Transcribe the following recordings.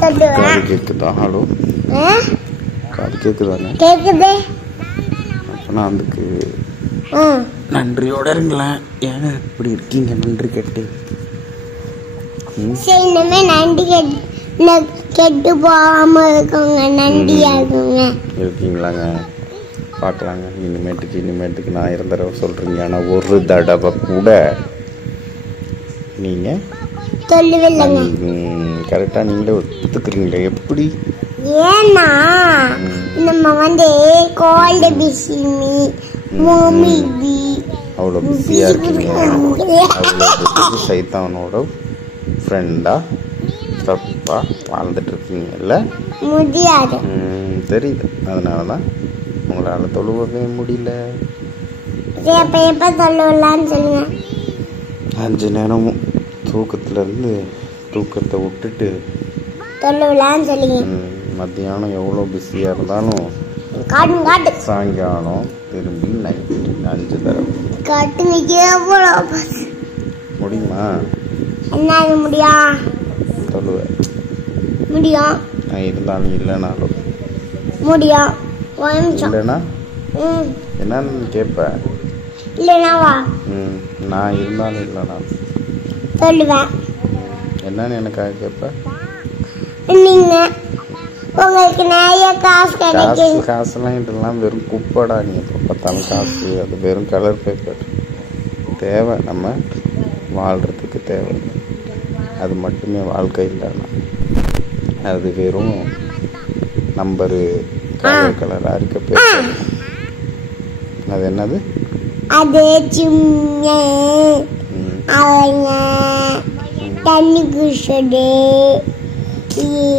காது கேக்குதா? ஹலோ, காது கேக்குதானே? கேக்குது. அப்பனா அதுக்கு நன்றியோட இருங்களேன். ஏங்க இப்படி இருக்கீங்க நன்றி கேட்டு? சரி, இனிமே நன்றி கெட்டு போகாம இருக்குங்க. நன்றியா இருக்குங்க. இருக்கீங்களாங்க? பார்க்கலாங்க. இனிமேட்டுக்கு நான் 2 தடவை சொல்கிறீங்க. ஆனால் ஒரு தடவை கூட நீங்கள் சொல்லவில்லைங்க. கரெக்டாக நீங்களே ஒத்துக்கிறீங்களே எப்படி? ஏன்னா நம்ம கோல்டு பிஸிமி மூமிபி அவ்வளோ பிஸியாக இருக்கீங்க. அவ்வளோ சைத்தானோட ஃப்ரெண்டாக ஸ்டப்பாக வாழ்ந்துட்டு இருக்கீங்கல்ல? முடியாது. தெரியுது. அதனால தான் உங்களால் தொழுவவே முடியல. எப்போ சொல்லலான்னு சொல்லுங்க. 5 நேரமும் தூக்கத்தை விட்டுட்டு சொல்லலான்னு சொல்லுங்க. மத்தியானம் எவ்வளோ பிஸியாக இருந்தாலும் சாயங்காலம் திரும்பி நைட்டு 5 தடவை முடியுமா? என்ன முடியும்? சொல்லுவேன். முடியும். நான் இருந்தாலும் இல்லைனாலும் முடியும். இல்லைன்னா என்னன்னு கேட்பேன். இல்லைனாவா? நான் இருந்தாலும் இல்லைனா சொல்லுவேன். என்னன்னு எனக்காக கேட்பேன். நீங்க உங்களுக்கு நிறைய காசுலாம் இதெல்லாம் வெறும் குப்பைடா. நீ எப்போ பார்த்தாலும் காசு, அது வெறும் கலர் பேப்பர். தேவை, நம்ம வாழ்கிறதுக்கு தேவை. அது மட்டுமே வாழ்க்கை இல்லைன்னா அது வெறும் நம்பரு கலராக இருக்க பேப்பர். அது என்னது? அது அவங்க தண்ணி குடிச்சது.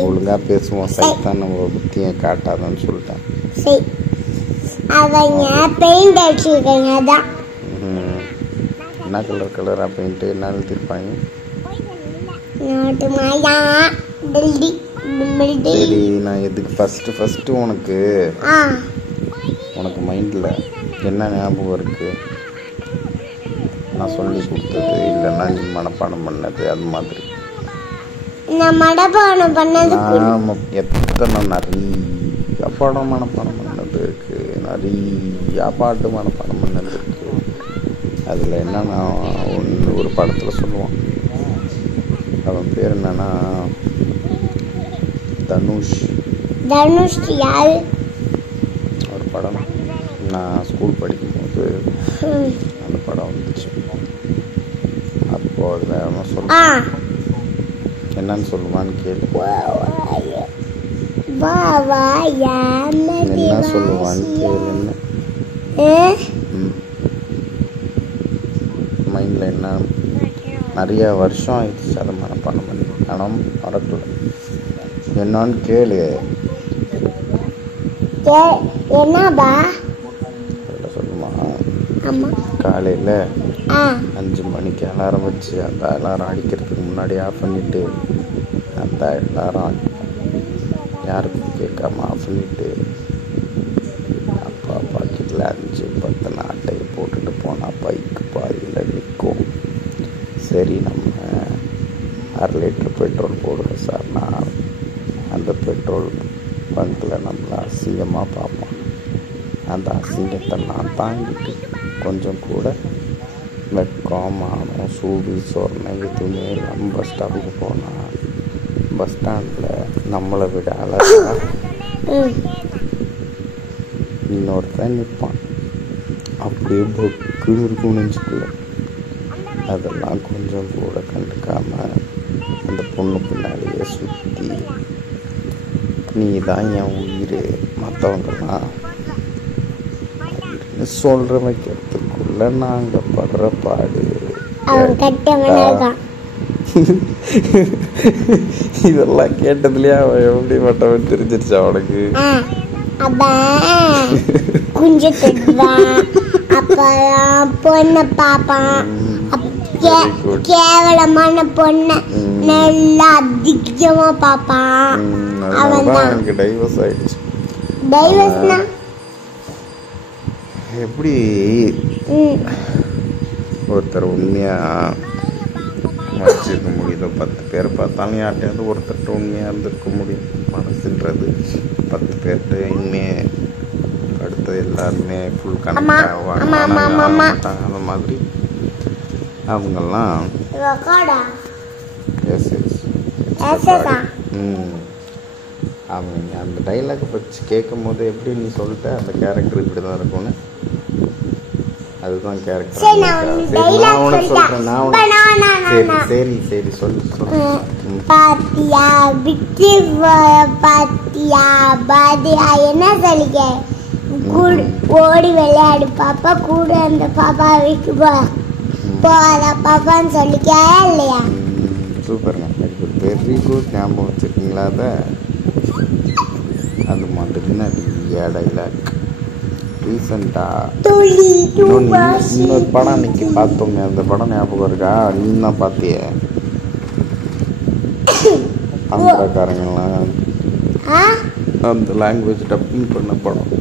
ஒழுங்கா பேசுவோம். சைத்தான் நம்ம புத்தியை காட்டாதான்னு சொல்லிட்டேன். அவங்க பெயிண்ட் அடிச்சிருக்காங்க. அதான் என்ன கலராக பெயிண்ட்டு என்ன எழுதிருப்பாங்க? சரி, நான் எதுக்கு ஃபஸ்ட்டு உனக்கு மைண்டில் என்ன ஞாபகம் இருக்குது? நான் சொல்லி கொடுத்தது இல்லைன்னா நீ மனப்பாடம் பண்ணது, அது மாதிரி. நான் மனப்பாடம் பண்ணது எத்தனை நிறைய படம் மனப்பாடம் பண்ணது இருக்கு. நிறைய பாட்டு மனப்பாடம் பண்ணது இருக்கு. அதில் என்னன்னா ஒரு படத்தில் சொல்லுவான். அவன் பேர் என்னன்னா தனுஷ். யாரு? ஒரு படம் நான் ஸ்கூல் படிக்கும்போது அந்த படம் வந்துச்சு. அப்போ அதில் அவன் சொல்லுவான். என்னன்னு சொல்லுவான்னு கேளு. என்ன சொல்லுவான்னு கேளுன்னு. மைண்டில் என்ன நிறைய வருஷம் ஆயிடுச்சு அதை மனப்பாடம் பண்ணி. ஆனால் மறக்கல. என்னான்னு கேளு. என்னப்பா சொல்லுமா? காலையில் 5 மணிக்கு அலாரம் வச்சு அந்த அலாரம் அடிக்கிறதுக்கு முன்னாடி ஆஃப் பண்ணிவிட்டு அந்த அலாரம் யாருக்கும் கேட்காம ஆஃப் பண்ணிவிட்டு அப்பா பாக்கெட்டில் 5-10 அட்டையை போட்டுட்டு போனால் பைக்கு பாதியில் நிற்கும். சரி, நம்ம 1/2 லிட்டர் பெட்ரோல் போடுவோம் சார். நான் அந்த பெட்ரோல் பங்கில் நம்மளை அசிங்கமாக பார்ப்போம். அந்த அசிங்கத்தை நான் தாங்கிட்டு கொஞ்சம் கூட வெட்கமானோம் சூடு சொரணை எதுவுமே இல்லாமல் பஸ் ஸ்டாப்புக்கு போனால் பஸ் ஸ்டாண்டில் நம்மளை விட அழகாக இன்னொருத்தன் நிற்பான். அப்படியே பொக்குன்னு இருக்கும் நெஞ்சுக்குள்ள. அதெல்லாம் கொஞ்சம் கூட கண்டுக்காமல் அந்த பொண்ணு பின்னாடியே சுற்றி நீ தான் என் உயிர், மற்றவங்கலாம் சொல்ற வைக்கிறதுக்குள்ள நாங்க படுற பாடு. இதெல்லாம் கேட்டதுலயே அவன் எப்படி மட்டவன் தெரிஞ்சிருச்சா அவனுக்கு? பொண்ணு பாப்பான். கேவலமான பொண்ணு நல்லா அதிகமா பாப்பான். அவன் டைவர்ஸ் ஆயிடுச்சு. டைவர்ஸ்னா எப்படி ஒருத்தர் உண்மையாக வச்சுருக்க முடியுதோ 10 பேரை பார்த்தாலும் யார்கிட்டையாவது ஒருத்தர்கிட்ட உண்மையாக இருந்திருக்க முடியும். மனசுன்றது 10 பேர்கிட்ட இனிமேல் அடுத்தது எல்லாருமே ஃபுல் கனெக்ட் ஆக மாட்டாங்க. அந்த மாதிரி அவங்கெல்லாம் எஸ் அவங்க அந்த டைலாக் வச்சு கேட்கும் போது எப்படி நீ சொல்லிட்ட அந்த கேரக்டர் இப்படி தான் இருக்கும்னு, அதுதான் கேரக்டர். நான் உனக்கு சொல்கிறேன், நான் உனக்கு சரி சரி சொல்லு பாத்தியா விட்டு பாத்தியா பாத்தியா என்ன சொல்லிக்க ஓடி விளையாடு பாப்பா கூட அந்த பாப்பா வீட்டு போதா பாப்பான்னு சொல்லிக்கா இல்லையா? சூப்பருங்க, வெரி குட். ஞாபகம் வச்சுருக்கீங்களா? அது மாதிரி நிறைய டைலாக் ரீசெண்டாக இன்னொரு படம் அன்னைக்கு பார்த்தோமே, அந்த படம் ஞாபகம் இருக்கா? நீ தான் பார்த்திய ஆந்திராக்காரங்கெல்லாம் அந்த லாங்குவேஜ் டப்பிங் பண்ண படம்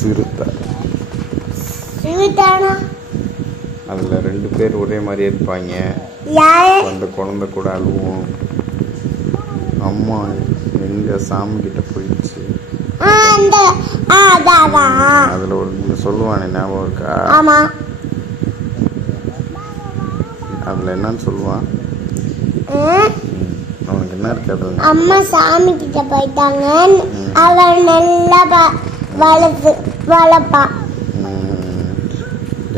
சிறுத்தை. அதில் 2 பேர் ஒரே மாதிரியே இருப்பாங்க. அந்த குழந்தை கூட அழுவோம், அம்மா எங்க சாமி கிட்ட போயிடுச்சு. அதில் ஒரு சொல்லுவானே ஞாபகம் இருக்கா? அதில் என்னன்னு சொல்லுவான்? அவனுக்கு என்ன இருக்காது, அம்மா சாமி கிட்ட போயிட்டாங்க, அவன் நல்லா வளர்ப்பா.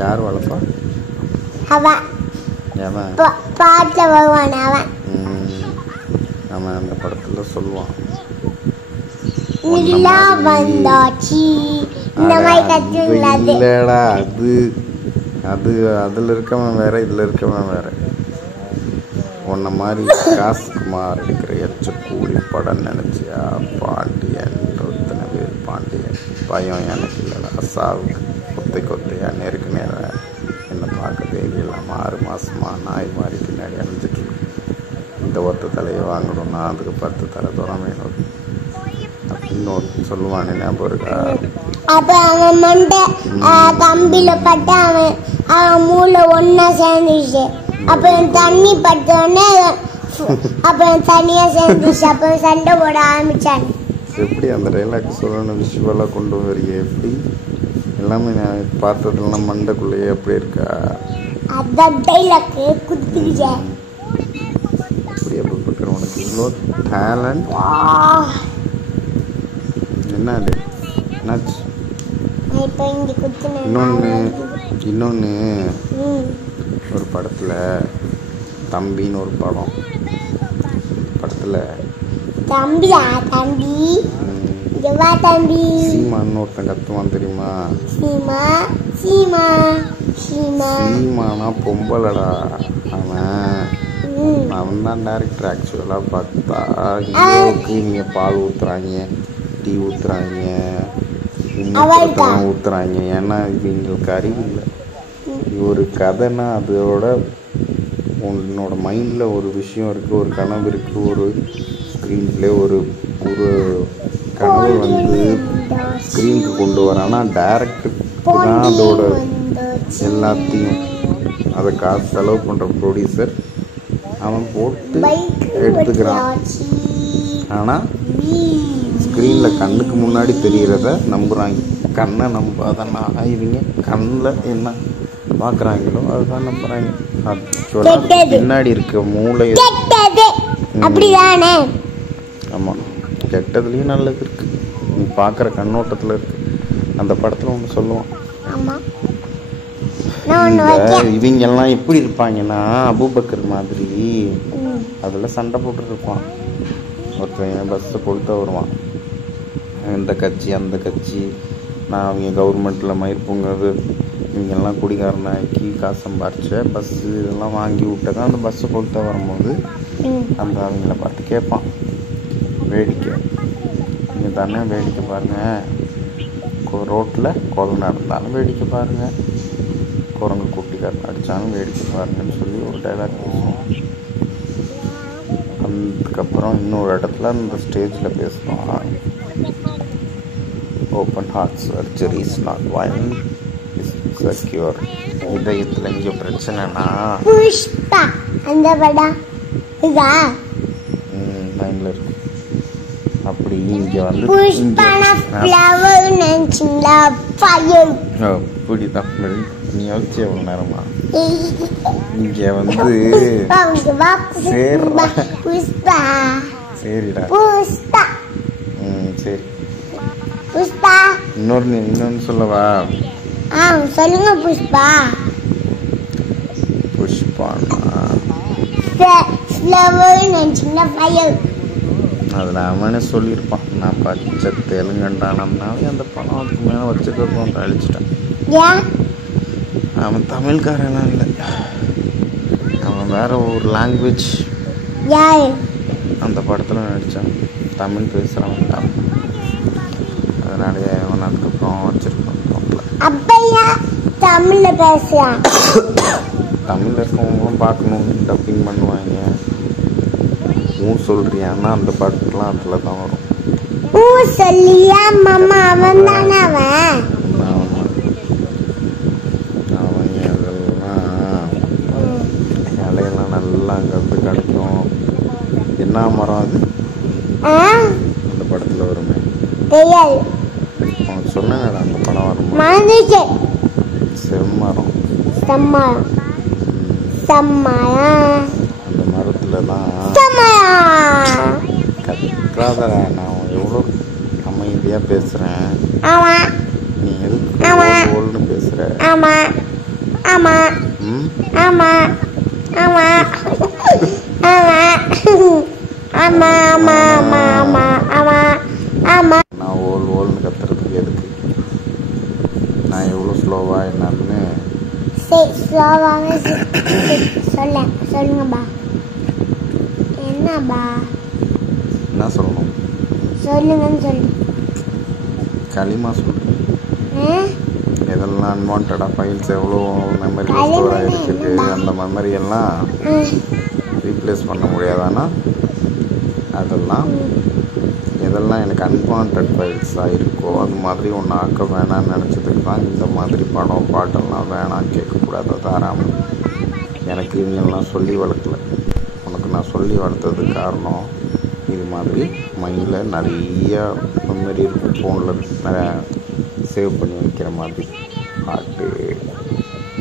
யார் வளர்ப்பா? அவன் பாட்டில் வருவான். அவன் அந்த படத்தில் சொல்லுவான், இல்லடா அது அதில் இருக்கவன் வேற, இதில் இருக்கவன் வேற. உன்ன மாதிரி காசுக்குமார் இருக்கிற எச்சக்கூலி படம் நினச்சியா பாண்டியன்? ஒருத்தனை பேர் பாண்டியன். பயம் எனக்கு இல்லைடா, சாவுக்கு கொத்தையா நேருக்கு நேரம் என்னை பார்க்க தெரியலாம். 6 மாதமா நாய் மாதிரி பின்னாடி அணிஞ்சிட்ருக்கு. இந்த ஒத்த தலையை வாங்கணும்னா அதுக்கு 10 தலை தூரம் வேணும் அப்படின்னு சொல்லுவானே ஞாபகம் இருக்கா? அப்ப அவன் மண்டை கம்பியில பட்டு அவன் மூளை ஒன்னா சேர்ந்துச்சு. அப்ப தண்ணி பட்டோடனே அப்ப தனியா சேர்ந்துச்சு. அப்ப சண்டை போட ஆரம்பிச்சாங்க. எப்படி அந்த டைலாக் சொல்லணும் விஷுவலாக கொண்டு வரிய? எப்படி எல்லாமே நான் பார்த்ததெல்லாம் மண்டைக்குள்ளேயே அப்படி இருக்கா? அதான் டைலாக் குத்துக்கிச்சே. அப்படி அப்படி பார்க்குற உனக்கு இவ்வளோ டேலண்ட் என்ன? அது என்னாச்சு? இன்னொன்று ஒரு படத்தில் தம்பின்னு ஒரு படத்தில் சீமான்னு ஒருத்தன் கத்துவான் தெரியுமா? சீமானா பொம்பலடா. அவன் தான் டேரக்டர். ஆக்சுவலாக பார்த்தா ஹீரோவுக்கு நீங்கள் பால் ஊற்றுறாங்க, டீ ஊற்றுறாங்க, ஊற்றுறாங்க. ஏன்னா இது எங்களுக்கு அறிவு இல்லை. ஒரு கதைன்னா அதோட உன்னோட மைண்டில் ஒரு விஷயம் இருக்குது, ஒரு கனவு இருக்குது, ஒரு ஸ்க்ரீன் பிளே, ஒரு கனவு ஸ்க்ரீனுக்கு கொண்டு வரான்னா டேரக்டருக்கு தான் அதோட எல்லாத்தையும் அதை காசு செலவு பண்ணுற ப்ரொடியூசர் அவன் போட்டு எடுத்துக்கிறான். ஆனால் ஸ்க்ரீனில் கண்ணுக்கு முன்னாடி தெரிகிறத நம்புகிறாங்க. கண்ணை நம்பாதன்னா இவங்க கண்ணில் என்ன பார்க்குறாங்களோ அதுதான் நம்புகிறாங்க. ஆக்சுவலாக பின்னாடி இருக்க மூளை அப்படிதானே? ஆமாம், கெட்டதுலேயும் நல்லது இருக்குது. நீ பார்க்குற கண்ணோட்டத்தில் இருக்குது. அந்த படத்தில் ஒன்று சொல்லுவான், இவங்கெல்லாம் எப்படி இருப்பாங்கன்னா அபூபக்கர் மாதிரி அதில் சண்டை போட்டுருப்பான். ஒருத்தன் பஸ்ஸை கொளுத்த வருவான், இந்த கட்சி அந்த கட்சி, நான் அவங்க கவர்மெண்ட்டில் மயிர்ப்புங்கிறது, இவங்கெல்லாம் குடிகாரனாக்கி காசு சம்பாரிச்ச பஸ்ஸு இதெல்லாம் வாங்கி விட்டதான் அந்த பஸ்ஸை கொளுத்த வரும்போது அந்த அவங்கள பார்த்து கேட்பான், வேடிக்கை நீங்கள் தானே வேடிக்கை பாருங்கள், ரோட்டில் கொலை நடந்தாலும் வேடிக்கை பாருங்கள், குரங்கு குட்டிக்காரன் அடித்தாலும் வேடிக்கை பாருங்கன்னு சொல்லி ஒரு டைலாக் பேசுவோம். அதுக்கப்புறம் இன்னொரு இடத்துல அந்த ஸ்டேஜில் பேசுவான், open heart surgery is not violent, is secure இதயத்தில் இங்கே பிரச்சனைனா புஷ்பா அந்த படம் இதா மைண்டில் இருக்கும். அப்படி இங்கே வந்து புஷ்பானா ஃப்ளவர் நினைச்சிங்களா ஃபயர் அப்படிதான். நீ யோசிச்சு எவ்வளோ நேரமா இங்கே வந்து சரிடா புஷ்பா சரிடா புஷ்பா சரி புஷ்பா இன்னொன்று சொல்லவா? சொல்லுங்க புஷ்பா. புஷ்பானா ஃப்ளவர் நினைச்சிங்களா ஃபயர் அதில் அவனே சொல்லியிருப்பான். நான் பச்சை தெலுங்கண்டானம்னாவே அந்த படம் அதுக்கு மேலே வச்சுக்கிறோம் அழிச்சிட்டான். ஏன்? அவன் தமிழ்காரன்லாம் இல்லை, அவன் வேற ஒரு லாங்குவேஜ். யார் அந்த படத்தில் நடித்தான், தமிழ் பேசுகிறவன் தான். அதனாலேயே அவன் அதுக்கப்புறம் வச்சுருப்பான். அப்பையா தமிழில் பேசுகிறான். தமிழில் இருக்கவங்களும் பார்க்கணும், டப்பிங் பண்ணுவாங்க. சொல்றியான்னா அந்த பாட்டுலாம் அதில் தான் வரும். சொல்லியா மாமா? அவன் தானே அவன் அதெல்லாம் இலையெல்லாம் நல்லா அங்கேருந்து கிடைக்கும். என்ன மரம் அது அந்த படத்தில் வருமே தெரியாது. உனக்கு சொன்னேன் அந்த படம் வருமா? செம்மரம் அந்த மரத்தில் தான் கற்றாதரா. நான் எவ்வளோ அமைதியாக பேசுகிறேன், நீ எதுக்கு ஓல்னு பேசுகிற? நான் ஓல்னு கத்துறதுக்கு எதுக்கு? நான் எவ்வளோ ஸ்லோவாக என்னன்னு சொல்லுங்கப்பா. என்னப்பா என்ன சொல்லணும்? சொல்லுங்கன்னு சொல்லு. களிமா சொல்லு. எதெல்லாம் அன்வான்டா ஃபைல்ஸ் எவ்வளோ மெமரி ஸ்டோர் ஆகிருக்குது, அந்த மெமரி எல்லாம் ரீப்ளேஸ் பண்ண முடியாதானா? அதெல்லாம் எதெல்லாம் எனக்கு அன்வான்ட் ஃபைல்ஸாக இருக்கோ அது மாதிரி ஒன்று ஆக்க வேணான்னு நினச்சதுக்கு தான் இந்த மாதிரி படம் பாட்டெல்லாம் வேணாம், கேட்கக்கூடாது. அது ஆறாமல் எனக்கு இவங்கெல்லாம் சொல்லி வளர்க்கல. உனக்கு நான் சொல்லி வளர்த்ததுக்கு காரணம் இது மாதிரி மைண்டில் நிறைய மெமரி இருக்கும், ஃபோனில் நிறையா சேவ் பண்ணி வைக்கிற மாதிரி பாட்டு,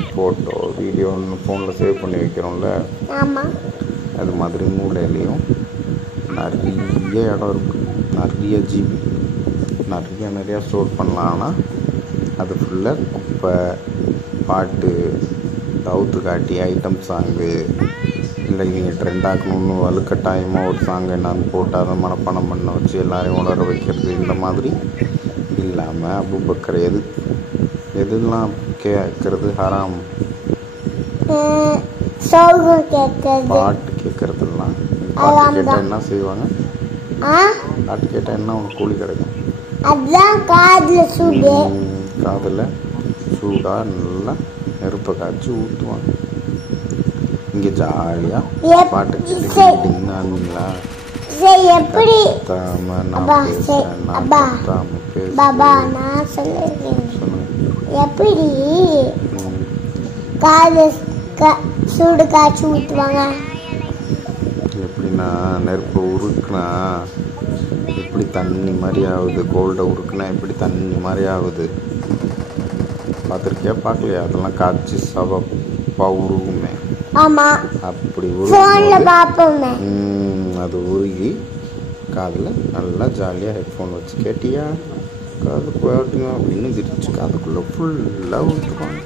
ஃபோட்டோ, வீடியோன்னு ஃபோனில் சேவ் பண்ணி வைக்கிறோம்ல, அது மாதிரி மூலையிலையும் நிறைய இடம் இருக்குது, நிறைய ஜிபி, நிறையா ஸ்டோர் பண்ணலான்னா அது ஃபுல்லாக குப்பை, பாட்டு, தவுத்து காட்டி ஐட்டம் சாங்கு, இல்லை நீங்கள் ட்ரெண்ட் ஆக்கணும்னு வலுக்கட்டாயமாக ஒரு சாங் என்னான்னு போட்டு அதை மனப்பாடம் பண்ண வச்சு எல்லோரையும் உணர வைக்கிறது. இந்த மாதிரி இல்லாமல் அபூபக்கர் எதெல்லாம் கேட்கறது ஹராம்? பாட்டு கேட்கறதுலாம். பாட்டு கேட்டால் என்ன செய்வாங்க? பாட்டு கேட்டால் என்ன உனக்கு கூலி கிடைக்கும்? காதில் சூடாக நல்லா நெருப்பை காய்ச்சி ஊற்றுவாங்க. இங்கே ஜாலியாக பாட்டு கேட்டுங்களா? எப்படி எப்படி காது சூடு காய்ச்சி ஊற்றுவாங்க? எப்படின்னா நெருப்பு உருக்குனா எப்படி தண்ணி மாதிரி ஆகுது, கோல்டை உருக்குனா எப்படி தண்ணி மாதிரி ஆகுது பார்த்துருக்கியா? பார்க்கலையா? அதெல்லாம் காய்ச்சி சவப்பா உருகுமே. அப்படி அது உருகி காதில் நல்லா ஜாலியாக ஹெட்ஃபோன் வச்சு கேட்டியா, காது போட்டுங்க அப்படின்னு விரிச்சு காதுக்குள்ளே ஃபுல்லாக ஊற்றுவாங்க.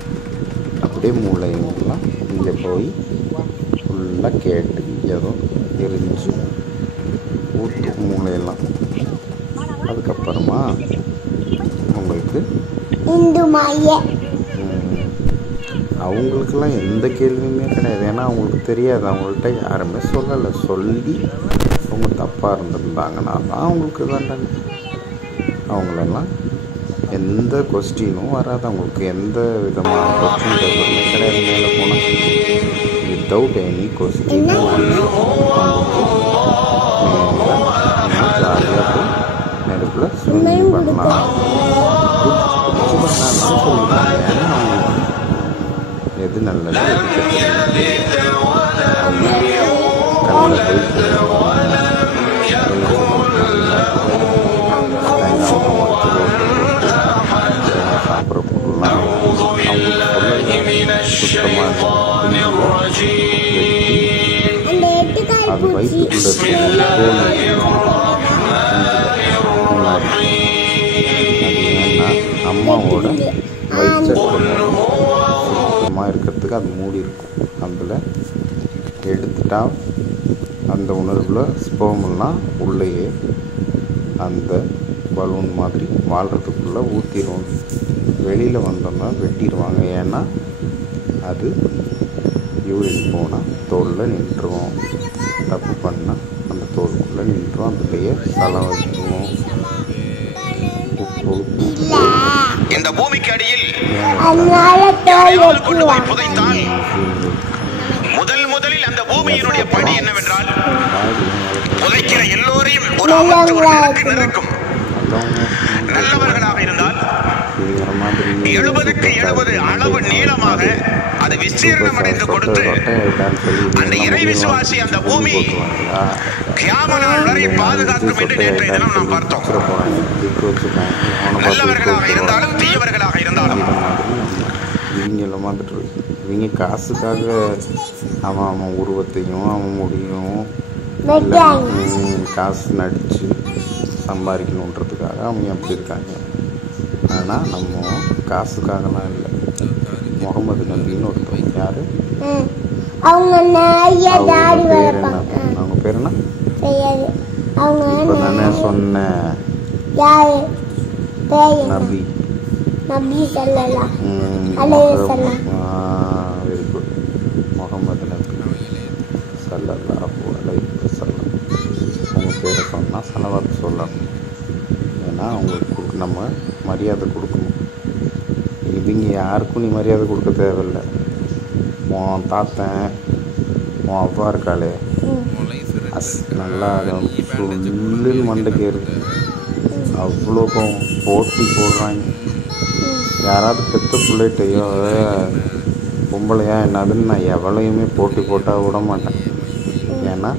அப்படியே மூளையெல்லாம் இங்கே போய் ஃபுல்லாக கேட்டு ஏதோ எரிஞ்சு ஊற்று மூளையெல்லாம். அதுக்கப்புறமா உங்களுக்கு அவங்களுக்கெல்லாம் எந்த கேள்வியுமே கிடையாது. ஏன்னா அவங்களுக்கு தெரியாது, அவங்கள்ட்ட யாருமே சொல்லலை. சொல்லி அவங்க தப்பாக இருந்திருந்தாங்கன்னா தான் அவங்களுக்கு தண்டனை. அவங்களெல்லாம் எந்த கொஸ்டினும் வராது, அவங்களுக்கு எந்த விதமான கொஸ்டின் பேப்பருமே கிடையாது. மேலே போனால் வித்தவுட் எனி கொஸ்டின் ஜாலியாக போய் நெருப்பில் ஸ்விம்மிங் பண்ணலாம், பிடிச்சி பண்ணலாம் சொல்லியிருக்காங்க. ஏன்னா எது நல்லது எது கெட்டது கண்ணில் போய் சாப்பிட்ற பொருள்லாம் அவங்களுக்கு சுத்தமாக அது வயிற்றுக்குள்ள அது ஏன்னா அம்மாவோட வயிற்று சுத்தமாக இருக்கிறதுக்கு அது மூடி இருக்கும். அதில் எடுத்துட்டா அந்த உணர்வில் ஸ்போமெல்லாம் உள்ளேயே அந்த பலூன் மாதிரி வாழ்கிறதுக்குள்ளே ஊற்றிடுவோம். வெளியில் வந்தோம்னா வெட்டிடுவாங்க. ஏன்னா அது யூரின் போனால் தோலில் நின்றுவோம். தப்பு பண்ணால் அந்த தோலுக்குள்ளே நின்றுவோம். அதுலேயே சலம் வைக்குவோம். இந்த பூமிக்கு அடியில் கொண்டு போய் புதைத்தால் முதலில் அந்த பூமியினுடைய பணி என்னவென்றால் புதைக்கிற எல்லோரையும் ஒரு அமர்த்து நிற்கும். நல்லவர்களாக இருந்தால் 70க்கு 70 அளவு நீளமாக அது விஸ்தீர்ணம் அடைந்து கொடுத்து அந்த இறை விசுவாசி அந்த பூமி கியாம நாள் வரை பாதுகாக்கும் என்று நேற்றைய தினம் நாம் பார்த்தோம். நல்லவர்களாக இருந்தாலும் தீயவர்களாக இருந்தாலும் இவங்க காசுக்காக அவன் உருவத்தையும் அவன் முடியும் காசு நடித்து சம்பாதிக்கணுன்றதுக்காக அவங்க அப்படி இருக்காங்க. ஆனால் நம்ம காசுக்காகலாம் இல்லை. முகமது நபின்னு ஒருத்தவங்க யாரு அவங்க பேர் என்ன இப்போ தானே சொன்னேன் நபி வெரி குட் முகமது நபி ஸல்லல்லாஹு அலைஹி வஸல்லம். அவங்க பேரை சொன்னால் சலவாத்து சொல்லணும். ஏன்னா அவங்களுக்கு நம்ம மரியாதை கொடுக்கணும். இவங்க யாருக்கும் நீ மரியாதை கொடுக்க தேவையில்லை. உன் தாத்தன் உன் அவ்வா இருக்காளே நல்லா ஃபுல்லு மண்டைக்கு ஏறுது. அவ்வளோ போட்டி போடுறாங்க. யாராவது பெத்த பிள்ளைகிட்டையோ பொம்பளையா என்னதுன்னு நான் எவ்வளையுமே போட்டி போட்டால் விட மாட்டேன். ஏன்னா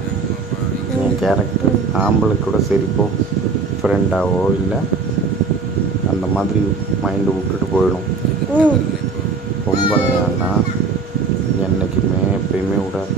என் கேரக்டர் ஆம்பளை கூட சரிப்போ ஃப்ரெண்டாவோ இல்லை அந்த மாதிரி மைண்டு விட்டுட்டு போயிடும். பொம்பளையான்னா என்றைக்குமே எப்பயுமே விடாது.